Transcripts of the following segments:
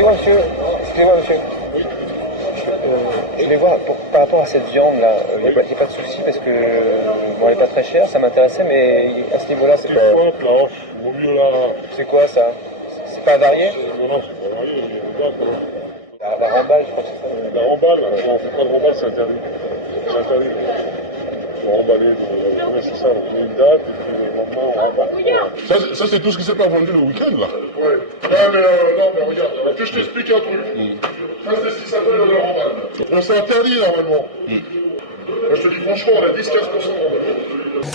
Excusez-moi, monsieur. Je vais voir, par rapport à cette viande-là, il n'y a pas de souci parce que bon, elle n'est pas très chère, ça m'intéressait, mais à ce niveau-là, c'est pas... Vaut mieux la... C'est quoi ça? C'est pas avarié? Non, c'est pas varié, La remballe, je crois que c'est ça. La remballe, on ne fait pas de remballe, c'est interdit. C'est interdit. On va remballer, c'est ça, on met une date et puis le lendemain on remballe. Ça c'est tout ce qui s'est pas vendu le week-end là. Ouais. Non mais regarde, que je t'explique un truc. Ça c'est ce qui s'appelle le remballe. On s'est interdit normalement. Moi je te dis franchement, on a 10-15% de remballe.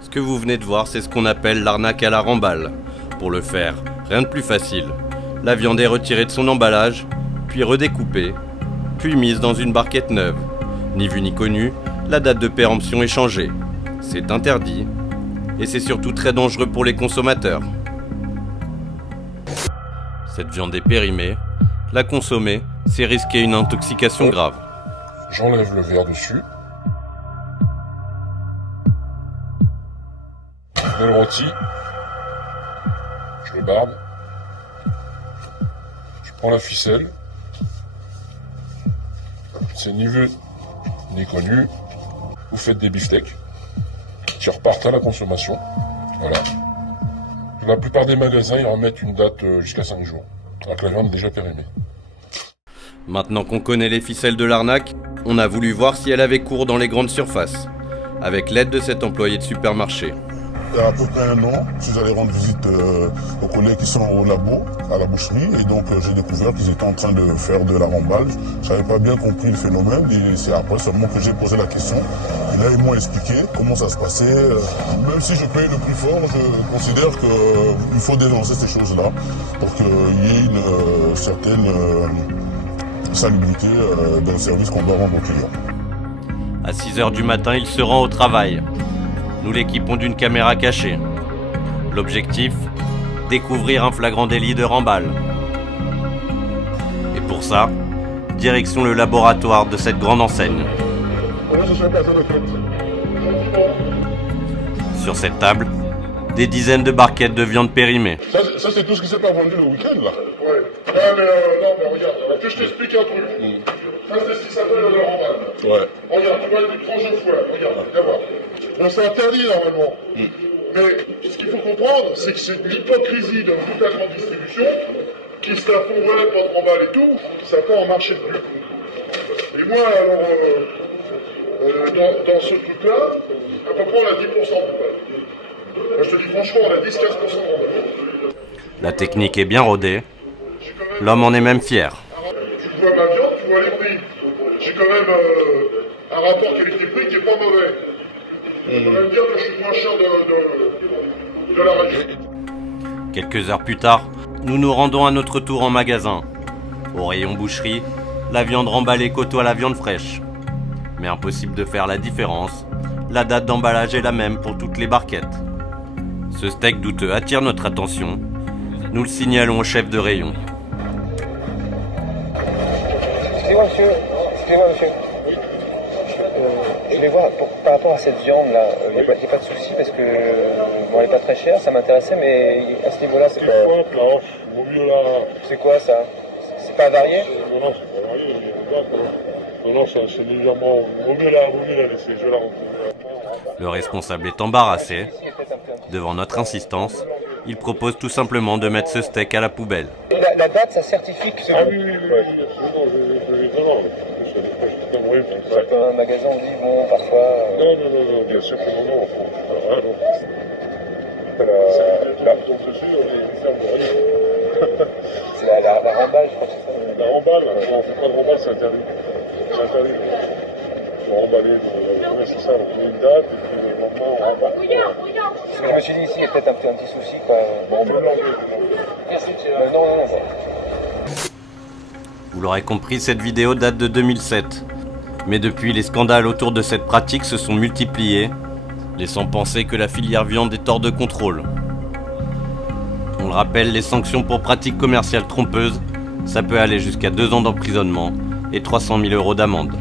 Ce que vous venez de voir, c'est ce qu'on appelle l'arnaque à la remballe. Pour le faire, rien de plus facile. La viande est retirée de son emballage, puis redécoupée, puis mise dans une barquette neuve. Ni vu ni connu, la date de péremption est changée. C'est interdit, et c'est surtout très dangereux pour les consommateurs. Cette viande est périmée. La consommer, c'est risquer une intoxication grave. J'enlève le verre dessus. Je mets le rôti. Je le barbe. Je prends la ficelle. C'est ni vu ni connu. Vous faites des beefsteaks qui repartent à la consommation. Voilà. La plupart des magasins, ils remettent une date jusqu'à 5 jours. Avec la viande déjà périmée. Maintenant qu'on connaît les ficelles de l'arnaque, on a voulu voir si elle avait cours dans les grandes surfaces, avec l'aide de cet employé de supermarché. Il y a à peu près un an, je suis allé rendre visite aux collègues qui sont au labo, à la boucherie, et donc j'ai découvert qu'ils étaient en train de faire de la remballe. Je n'avais pas bien compris le phénomène, et c'est après seulement que j'ai posé la question. Et là, ils m'ont expliqué comment ça se passait. Même si je paye le prix fort, je considère qu'il faut dénoncer ces choses-là pour qu'il y ait une certaine salubrité dans le service qu'on doit rendre aux clients. À 6h du matin, il se rend au travail. Nous l'équipons d'une caméra cachée. L'objectif, découvrir un flagrant délit de remballe. Et pour ça, direction le laboratoire de cette grande enseigne. Sur cette table, des dizaines de barquettes de viande périmée. Ça c'est tout ce qui s'est pas vendu le week-end là. Ouais. Non mais regarde, que je t'explique un truc. Ça c'est ce qui s'appelle le remballe. Ouais. Regarde, tu vois une tranche de foie, regarde, viens voir. On s'est interdit normalement. Mais ce qu'il faut comprendre, c'est que c'est de l'hypocrisie dans toute la grande distribution qui se la font, ouais, pas de remballe et tout, ça fait en marché de plus. Et moi, alors, dans ce truc-là, à peu près on a 10% de remballe. Moi je te dis franchement, on a 10-15% de remballe. La technique est bien rodée. L'homme en est même fier. Tu vois ma viande, tu vois les prix. J'ai quand même un rapport qualité-prix qui est pas mauvais. On peut même dire que je suis moins cher de la région. Quelques heures plus tard, nous nous rendons à notre tour en magasin. Au rayon boucherie, la viande remballée côtoie la viande fraîche. Mais impossible de faire la différence. La date d'emballage est la même pour toutes les barquettes. Ce steak douteux attire notre attention. Nous le signalons au chef de rayon. Excusez-moi, monsieur. Je vais voir, par rapport à cette viande-là, il n'y a pas de souci parce que bon, elle n'est pas très chère, ça m'intéressait, mais à ce niveau-là, c'est pas... Vaut mieux la... C'est quoi ça? C'est pas avarié? Non, c'est pas varié. Non, c'est légèrement... Vaut mieux la laisser, je vais la retrouver. Le responsable est embarrassé. Devant notre insistance, il propose tout simplement de mettre ce steak à la poubelle. La date, ça certifie que c'est... Ah oui, non. Certains magasins on dit, bon, parfois... Non, bien sûr que non. C'est la remballe, je crois que c'est ça. La remballe, on ne fait pas de remballe, c'est interdit. C'est interdit. On va remballer, c'est ça, on met une date et puis le lendemain on remballe. Parce que je me suis dit ici, il y a peut-être un petit souci, quoi. Bon, non. Vous l'aurez compris, cette vidéo date de 2007. Mais depuis, les scandales autour de cette pratique se sont multipliés, laissant penser que la filière viande est hors de contrôle. On le rappelle, les sanctions pour pratiques commerciales trompeuses, ça peut aller jusqu'à 2 ans d'emprisonnement et 300 000 € d'amende.